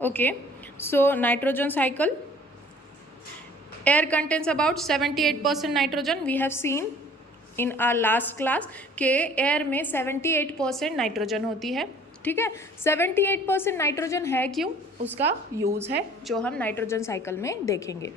Okay, so nitrogen cycle. Air contains about 78% nitrogen. We have seen in our last class कि air में 78% nitrogen होती है. ठीक है, 78% नाइट्रोजन है क्यों, उसका यूज़ है जो हम नाइट्रोजन साइकिल में देखेंगे.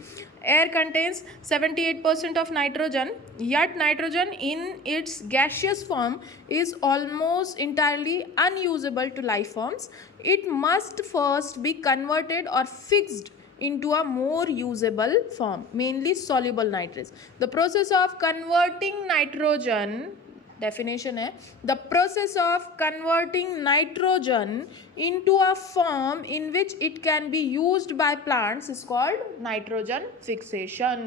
Air contains 78% of nitrogen, yet nitrogen in its gaseous form is almost entirely unusable to life forms. It must first be converted or fixed into a more usable form, mainly soluble nitrates. The process of converting nitrogen, definition है, the process of converting nitrogen into a form in which it can be used by plants is called nitrogen fixation.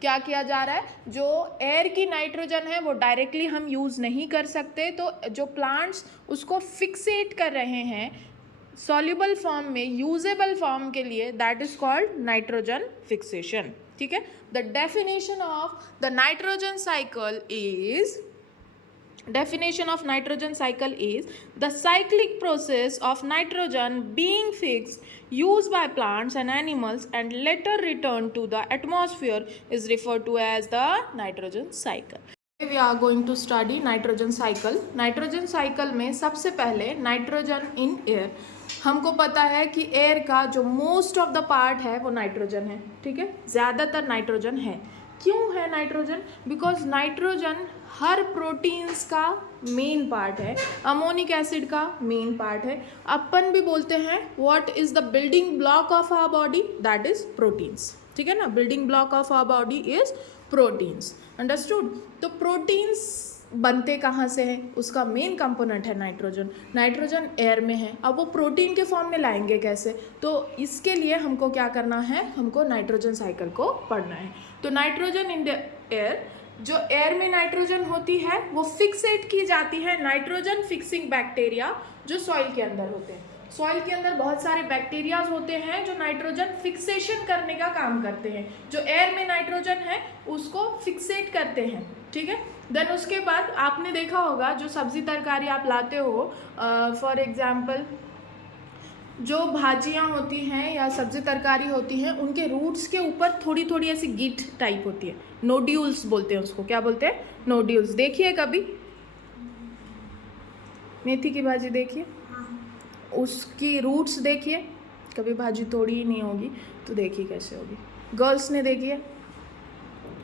क्या किया जा रहा है, जो air की nitrogen है वो डायरेक्टली हम यूज़ नहीं कर सकते, तो जो प्लांट्स उसको फिक्सेट कर रहे हैं सॉल्युबल फॉर्म में, यूजेबल फॉर्म के लिए, that is called nitrogen fixation. ठीक है, the definition of the nitrogen cycle is, definition of nitrogen cycle is the cyclic process of nitrogen being fixed, used by plants and animals and later returned to the atmosphere is referred to as the nitrogen cycle. We are going to study nitrogen cycle. nitrogen cycle में सबसे पहले nitrogen in air, हमको पता है कि air का जो most of the part है वो नाइट्रोजन है. ठीक है, ज़्यादातर नाइट्रोजन है. क्यों है नाइट्रोजन? बिकॉज नाइट्रोजन हर प्रोटीन्स का मेन पार्ट है, अमोनिक एसिड का मेन पार्ट है. अपन भी बोलते हैं what is the building block of our body, that is proteins. ठीक है ना, building block of our body is proteins. Understood? तो प्रोटीन्स बनते कहाँ से हैं, उसका मेन कंपोनेंट है नाइट्रोजन. नाइट्रोजन एयर में है, अब वो प्रोटीन के फॉर्म में लाएंगे कैसे, तो इसके लिए हमको क्या करना है, हमको नाइट्रोजन साइकिल को पढ़ना है. तो नाइट्रोजन इन द एयर, जो एयर में नाइट्रोजन होती है वो फिक्सेट की जाती है नाइट्रोजन फिक्सिंग बैक्टीरिया जो सॉइल के अंदर होते हैं. सॉइल के अंदर बहुत सारे बैक्टीरियाज होते हैं जो नाइट्रोजन फिक्सेशन करने का काम करते हैं, जो एयर में नाइट्रोजन है उसको फिक्सेट करते हैं. ठीक है, देन उसके बाद आपने देखा होगा जो सब्जी तरकारी आप लाते हो, फॉर एग्जाम्पल जो भाजियाँ होती हैं या सब्जी तरकारी होती हैं, उनके रूट्स के ऊपर थोड़ी थोड़ी ऐसी गिट टाइप होती है, नोड्यूल्स बोलते हैं उसको. क्या बोलते हैं? नोड्यूल्स. देखिए कभी मेथी की भाजी देखिए, उसकी रूट्स देखिए, कभी भाजी तोड़ी ही नहीं होगी तो देखिए कैसे होगी. गर्ल्स ने देखिए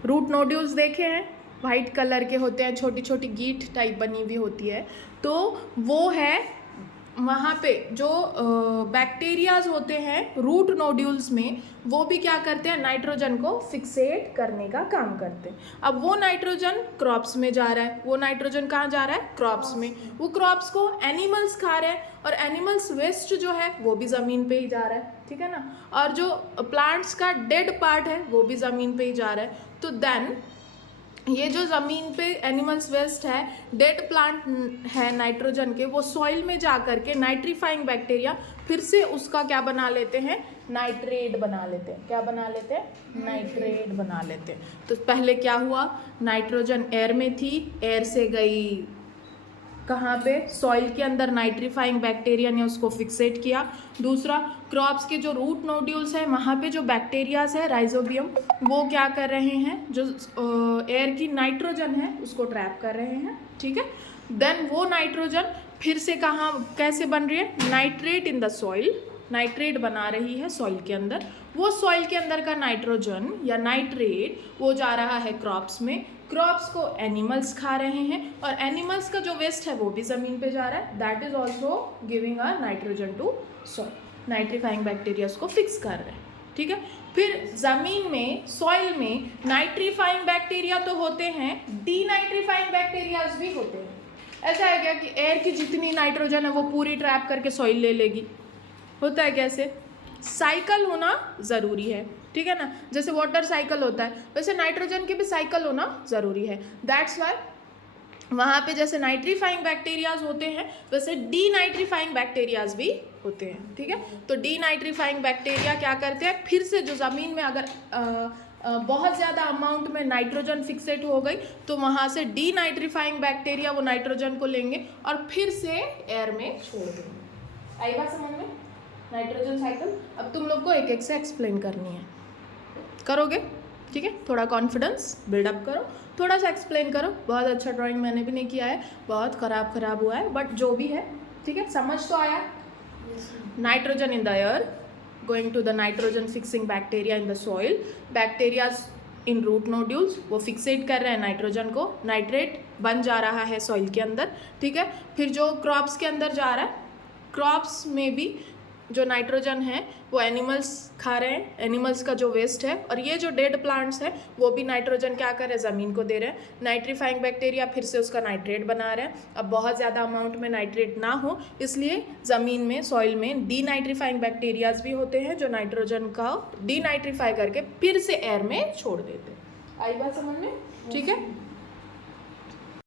रूट नोड्यूल्स देखे हैं, वाइट कलर के होते हैं, छोटी छोटी गीट टाइप बनी हुई होती है, तो वो है वहाँ पे जो बैक्टीरियाज होते हैं रूट नोड्यूल्स में, वो भी क्या करते हैं, नाइट्रोजन को फिक्सेट करने का काम करते हैं. अब वो नाइट्रोजन क्रॉप्स में जा रहा है, वो नाइट्रोजन कहाँ जा रहा है, क्रॉप्स में. वो क्रॉप्स को एनिमल्स खा रहे हैं और एनिमल्स वेस्ट जो है वो भी ज़मीन पे ही जा रहा है. ठीक है ना, और जो प्लांट्स का डेड पार्ट है वो भी ज़मीन पे ही जा रहा है. तो देन ये जो ज़मीन पे एनिमल्स वेस्ट है, डेड प्लांट है नाइट्रोजन के, वो सॉइल में जा कर के नाइट्रीफाइंग बैक्टीरिया फिर से उसका क्या बना लेते हैं, नाइट्रेट बना लेते हैं. क्या बना लेते हैं? नाइट्रेट बना लेते हैं. तो पहले क्या हुआ, नाइट्रोजन एयर में थी, एयर से गई कहाँ पे, सॉइल के अंदर, नाइट्रीफाइंग बैक्टीरिया ने उसको फिक्सेट किया. दूसरा, क्रॉप्स के जो रूट नोड्यूल्स है वहाँ पे जो बैक्टीरियाज है, राइजोबियम, वो क्या कर रहे हैं, जो एयर की नाइट्रोजन है उसको ट्रैप कर रहे हैं. ठीक है, देन वो नाइट्रोजन फिर से कहाँ कैसे बन रही है, nitrate in the soil, nitrate बना रही है सॉइल के अंदर. वो सॉइल के अंदर का नाइट्रोजन या नाइट्रेट वो जा रहा है क्रॉप्स में, क्रॉप्स को एनिमल्स खा रहे हैं और एनिमल्स का जो वेस्ट है वो भी ज़मीन पे जा रहा है. That is also giving a nitrogen to soil. Nitrifying bacteria को फिक्स कर रहे हैं. ठीक है, फिर ज़मीन में, सॉइल में नाइट्रीफाइंग बैक्टीरिया तो होते हैं, डीनाइट्रीफाइंग बैक्टीरियाज भी होते हैं. ऐसा है क्या कि एयर की जितनी नाइट्रोजन है वो पूरी ट्रैप करके सॉइल ले लेगी? होता है कैसे? साइकिल होना ज़रूरी है. ठीक है ना, जैसे वाटर साइकिल होता है वैसे नाइट्रोजन की भी साइकिल होना ज़रूरी है. दैट्स वाई वहाँ पे जैसे नाइट्रीफाइंग बैक्टीरियाज होते हैं वैसे डीनाइट्रीफाइंग बैक्टीरियाज भी होते हैं. ठीक है, तो डीनाइट्रीफाइंग बैक्टीरिया क्या करते हैं, फिर से जो ज़मीन में अगर बहुत ज़्यादा अमाउंट में नाइट्रोजन फिक्सेट हो गई तो वहाँ से डीनाइट्रीफाइंग बैक्टीरिया वो नाइट्रोजन को लेंगे और फिर से एयर में छोड़ देंगे. आई बात समझ में? Nitrogen cycle. अब तुम लोग को एक एक से एक्सप्लेन करनी है, करोगे? ठीक है, थोड़ा कॉन्फिडेंस बिल्डअप करो, थोड़ा सा एक्सप्लेन करो। बहुत अच्छा ड्राइंग मैंने भी नहीं किया है, बहुत खराब हुआ है, बट जो भी है ठीक है, समझ तो आया। Nitrogen in the air going to the nitrogen fixing bacteria in the soil, bacteria in root nodules, वो फिक्सेट कर रहे हैं नाइट्रोजन को, नाइट्रेट बन जा रहा है सॉइल के अंदर। ठीक है, फिर जो क्रॉप्स के अंदर जा रहा है, क्रॉप्स में भी जो नाइट्रोजन है वो एनिमल्स खा रहे हैं, एनिमल्स का जो वेस्ट है, और ये जो डेड प्लांट्स है वो भी नाइट्रोजन क्या कर रहे हैं, ज़मीन को दे रहे हैं। नाइट्रीफाइंग बैक्टीरिया फिर से उसका नाइट्रेट बना रहे हैं। अब बहुत ज़्यादा अमाउंट में नाइट्रेट ना हो, इसलिए ज़मीन में, सॉइल में डीनाइट्रीफाइंग बैक्टीरियाज भी होते हैं जो नाइट्रोजन का डीनाइट्रीफाई करके फिर से एयर में छोड़ देते हैं। आई बात समझ में? ठीक है।